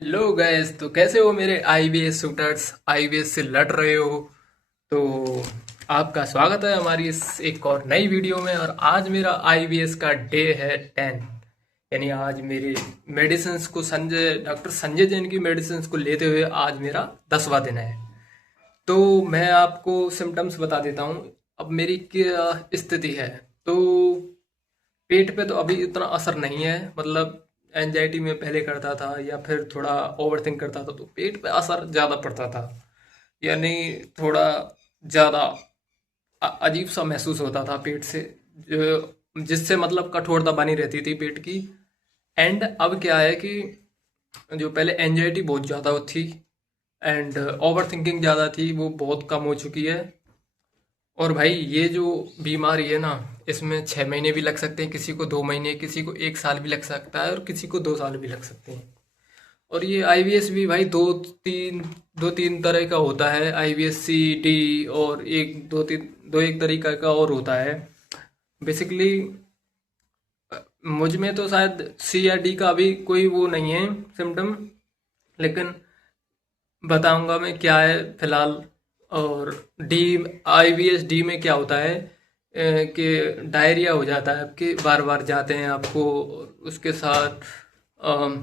Hello guys, तो कैसे हो मेरे आईबीएस शूटर्स? आईबीएस से लड़ रहे हो तो आपका स्वागत है हमारी इस एक और नई वीडियो में। और आज मेरा आईबीएस का डे है 10। यानी आज मेरे मेडिसिन्स को डॉक्टर संजय जैन की मेडिसिन्स को लेते हुए आज मेरा 10वां दिन है। तो मैं आपको सिम्टम्स बता देता हूँ। अब मेरी क्या स्थिति है। तो पेट पे तो अभी इतना असर नहीं है, मतलब एनजाइटी में पहले करता था या फिर थोड़ा ओवर थिंक करता था तो पेट पे असर ज़्यादा पड़ता था। यानी थोड़ा ज़्यादा अजीब सा महसूस होता था पेट से, जो जिससे मतलब कठोरता बनी रहती थी पेट की। एंड अब क्या है कि जो पहले एनजाइटी बहुत ज़्यादा थी एंड ओवर थिंकिंग ज़्यादा थी, वो बहुत कम हो चुकी है। और भाई ये जो बीमारी है ना, इसमें 6 महीने भी लग सकते हैं, किसी को 2 महीने, किसी को 1 साल भी लग सकता है और किसी को 2 साल भी लग सकते हैं। और ये आईबीएस भी भाई दो तीन तरह का होता है। आईबीएस सी डी और एक दो तीन दो एक तरीका का और होता है बेसिकली। मुझ में तो शायद सी या डी का अभी कोई वो नहीं है सिम्टम, लेकिन बताऊंगा मैं क्या है फिलहाल। और डी आईबीएस डी में क्या होता है कि डायरिया हो जाता है आपके, बार बार जाते हैं आपको। उसके साथ अम,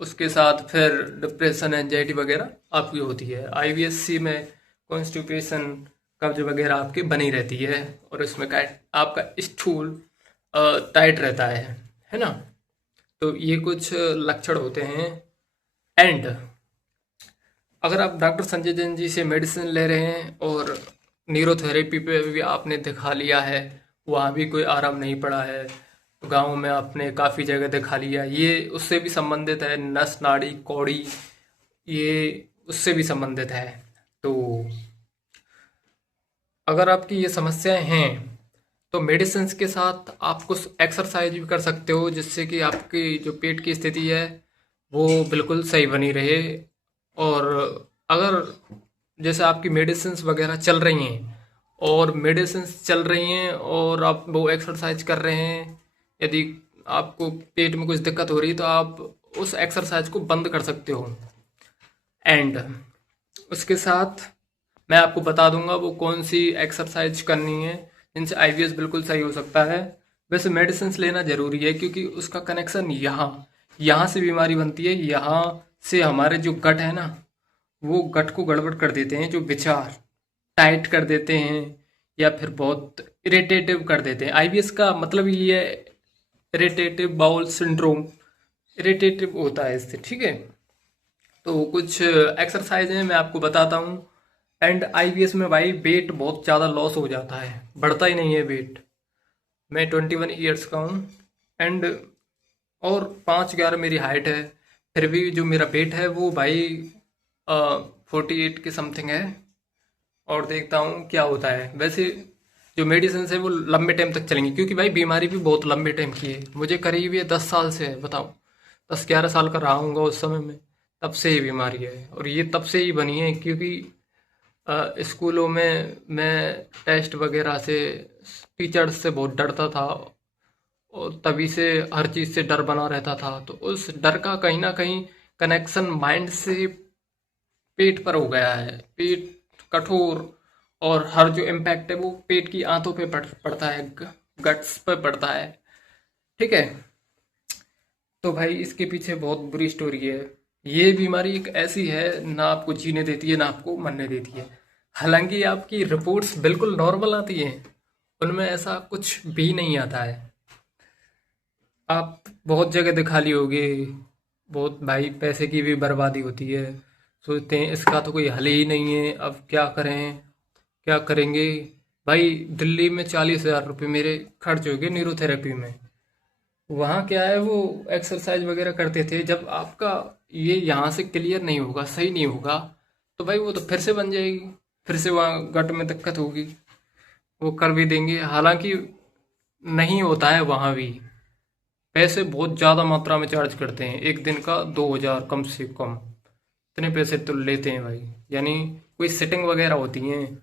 उसके साथ फिर डिप्रेशन एंजाइटी वगैरह आपकी होती है। आईबीएससी में कॉन्स्टिपेशन कब्ज वगैरह आपकी बनी रहती है और इसमें का आपका स्टूल टाइट रहता है ना। तो ये कुछ लक्षण होते हैं। एंड अगर आप डॉक्टर संजय जैन जी से मेडिसिन ले रहे हैं और न्यूरोथेरेपी पे भी आपने दिखा लिया है, वहाँ भी कोई आराम नहीं पड़ा है, गांव में आपने काफ़ी जगह दिखा लिया, ये उससे भी संबंधित है। नस नाड़ी कौड़ी, ये उससे भी संबंधित है। तो अगर आपकी ये समस्याएं हैं तो मेडिसिन के साथ आप कुछ एक्सरसाइज भी कर सकते हो, जिससे कि आपकी जो पेट की स्थिति है वो बिल्कुल सही बनी रहे। और अगर जैसे आपकी मेडिसिन्स वगैरह चल रही हैं और मेडिसिन्स चल रही हैं और आप वो एक्सरसाइज कर रहे हैं, यदि आपको पेट में कुछ दिक्कत हो रही है तो आप उस एक्सरसाइज को बंद कर सकते हो। एंड उसके साथ मैं आपको बता दूंगा वो कौन सी एक्सरसाइज करनी है जिनसे आईबीएस बिल्कुल सही हो सकता है। वैसे मेडिसिन लेना जरूरी है क्योंकि उसका कनेक्शन यहाँ यहाँ से बीमारी बनती है। यहाँ से हमारे जो गट है ना, वो गट को गड़बड़ कर देते हैं, जो विचार टाइट कर देते हैं या फिर बहुत इरिटेटिव कर देते हैं। आईबीएस का मतलब ये है इरिटेटिव बाउल सिंड्रोम, इरिटेटिव होता है इससे, ठीक है। तो कुछ एक्सरसाइज है मैं आपको बताता हूँ। एंड आईबीएस में भाई वेट बहुत ज़्यादा लॉस हो जाता है, बढ़ता ही नहीं है वेट। मैं 21 ईयर्स का हूँ एंड और 5'11" मेरी हाइट है। फिर भी जो मेरा वेट है वो भाई 48 के समथिंग है। और देखता हूँ क्या होता है। वैसे जो मेडिसिन है वो लंबे टाइम तक चलेंगी क्योंकि भाई बीमारी भी बहुत लंबे टाइम की है। मुझे करीब ये 10 साल से है, बताओ। 10-11 साल का रहा हूँगा उस समय में, तब से ये बीमारी है। और ये तब से ही बनी है क्योंकि स्कूलों में मैं टेस्ट वगैरह से, टीचर्स से बहुत डरता था और तभी से हर चीज़ से डर बना रहता था। तो उस डर का कहीं ना कहीं कनेक्शन माइंड से पेट पर हो गया है। पेट कठोर और हर जो इम्पैक्ट है वो पेट की आंतों पे पड़ता है, गट्स पे पड़ता है, ठीक है। तो भाई इसके पीछे बहुत बुरी स्टोरी है। ये बीमारी एक ऐसी है, ना आपको जीने देती है ना आपको मरने देती है। हालांकि आपकी रिपोर्ट्स बिल्कुल नॉर्मल आती हैं, उनमें ऐसा कुछ भी नहीं आता है। आप बहुत जगह दिखा ली होगी, बहुत भाई पैसे की भी बर्बादी होती है। सोचते हैं इसका तो कोई हल ही नहीं है, अब क्या करें, क्या करेंगे। भाई दिल्ली में 40,000 रुपये मेरे खर्च हो गए न्यूरोथेरेपी में। वहाँ क्या है, वो एक्सरसाइज वगैरह करते थे। जब आपका ये यहाँ से क्लियर नहीं होगा, सही नहीं होगा, तो भाई वो तो फिर से बन जाएगी, फिर से वहाँ गट में दिक्कत होगी, वो कर भी देंगे। हालांकि नहीं होता है वहाँ भी। पैसे बहुत ज़्यादा मात्रा में चार्ज करते हैं, एक दिन का 2,000 कम से कम, इतने पैसे तो लेते हैं भाई। यानी कोई सेटिंग वगैरह होती हैं,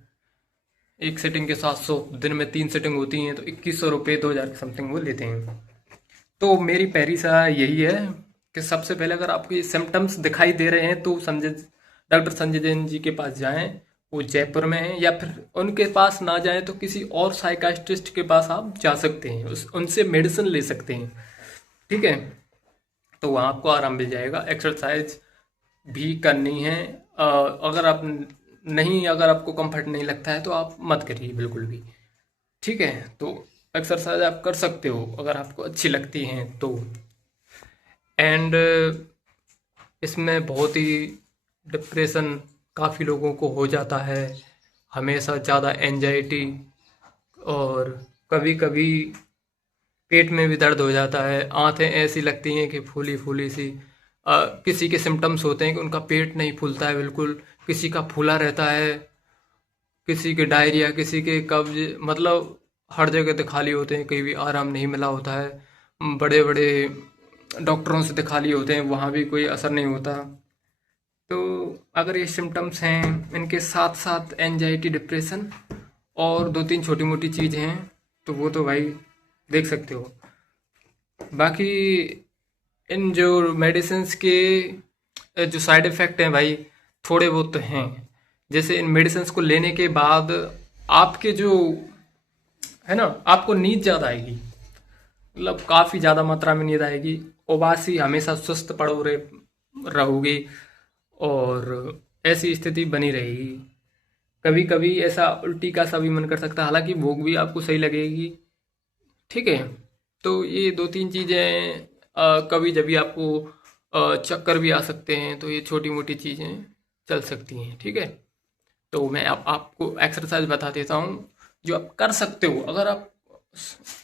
एक सेटिंग के 700, दिन में 3 सेटिंग होती हैं तो 2100 रुपये 2,000 के समथिंग वो लेते हैं। तो मेरी पहली सलाह यही है कि सबसे पहले अगर आपको ये सिम्टम्स दिखाई दे रहे हैं तो डॉक्टर संजय जैन जी के पास जाएं। वो जयपुर में हैं, या फिर उनके पास ना जाएं तो किसी और साइकाइट्रिस्ट के पास आप जा सकते हैं, उनसे मेडिसिन ले सकते हैं। ठीक है, तो वहाँ आपको आराम मिल जाएगा। एक्सरसाइज भी करनी है। अगर आप नहीं, अगर आपको कंफर्ट नहीं लगता है तो आप मत करिए बिल्कुल भी। ठीक है, तो एक्सरसाइज आप कर सकते हो अगर आपको अच्छी लगती हैं तो। एंड इसमें बहुत ही डिप्रेशन काफ़ी लोगों को हो जाता है, हमेशा ज़्यादा एंजाइटी, और कभी कभी पेट में भी दर्द हो जाता है, आंखें ऐसी लगती हैं कि फूली फूली सी। किसी के सिम्टम्स होते हैं कि उनका पेट नहीं फूलता है बिल्कुल, किसी का फूला रहता है, किसी के डायरिया, किसी के कब्ज, मतलब हर जगह दिखा लिए होते हैं, कहीं भी आराम नहीं मिला होता है। बड़े बड़े डॉक्टरों से दिखा लिए होते हैं, वहाँ भी कोई असर नहीं होता। तो अगर ये सिम्टम्स हैं, इनके साथ साथ एनजाइटी, डिप्रेशन और दो तीन छोटी मोटी चीज़ें हैं, तो वो तो भाई देख सकते हो। बाकी इन जो मेडिसिन्स के जो साइड इफ़ेक्ट हैं भाई, थोड़े बहुत तो हैं। जैसे इन मेडिसिन्स को लेने के बाद आपके जो है ना, आपको नींद ज़्यादा आएगी, मतलब काफ़ी ज़्यादा मात्रा में नींद आएगी। उबासी, हमेशा सुस्त पड़ो रहोगे, और ऐसी स्थिति बनी रहेगी। कभी कभी ऐसा उल्टी का सा भी मन कर सकता है, हालांकि भूख भी आपको सही लगेगी। ठीक है, तो ये दो तीन चीज़ें, कभी जब भी आपको चक्कर भी आ सकते हैं, तो ये छोटी मोटी चीज़ें चल सकती हैं। ठीक है, तो मैं आपको एक्सरसाइज बता देता हूँ जो आप कर सकते हो। अगर आप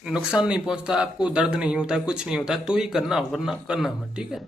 नुकसान नहीं पहुंचता, आपको दर्द नहीं होता है, कुछ नहीं होता है, तो ही करना, वरना करना मत। ठीक है।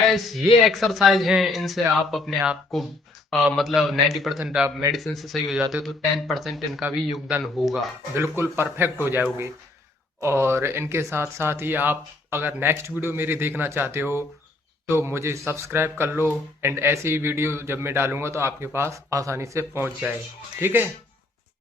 बस ये एक्सरसाइज हैं, इनसे आप अपने आप को मतलब 90% आप मेडिसिन से सही हो जाते हो तो 10% इनका भी योगदान होगा, बिल्कुल परफेक्ट हो जाओगे। और इनके साथ साथ ही आप अगर नेक्स्ट वीडियो मेरी देखना चाहते हो तो मुझे सब्सक्राइब कर लो, एंड ऐसी वीडियो जब मैं डालूंगा तो आपके पास आसानी से पहुंच जाए। ठीक है।